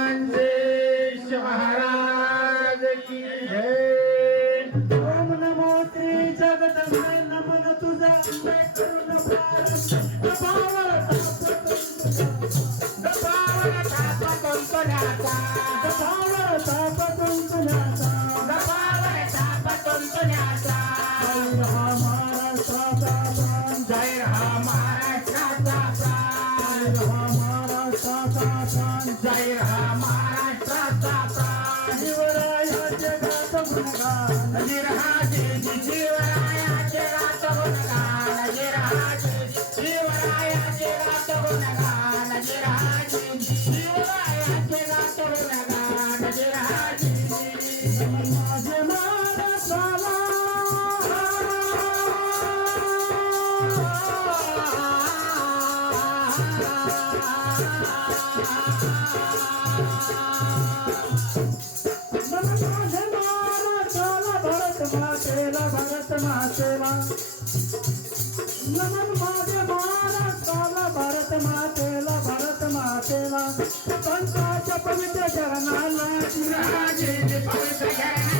चंदनदेश महाराज की जय. ओम नमो श्री जगदंबे नमन तुझा करुण पावन दबावर थाप कंकणाचा दबावर ताप तुंतुण्याचा दबावर थाप कंकणाचा जय हा महाराष्ट्राचा प्राण जय हा महाराष्ट्राचा प्राण जय हा महाराष्ट्राचा प्राण जय हा महाराष्ट्राचा प्राण शिवरायाचे गात गुणगान शिवरायाचे गात गुणगान शिवरायाचे गात गुणगान शिवरायाचे गात गुणगान माझे महाराष्ट्राला माझे महाराष्ट्राला भरत मातेला नमन माझे महाराष्ट्राला भरत मातेला पंचाच्या पवित्र चरणाला पवित्र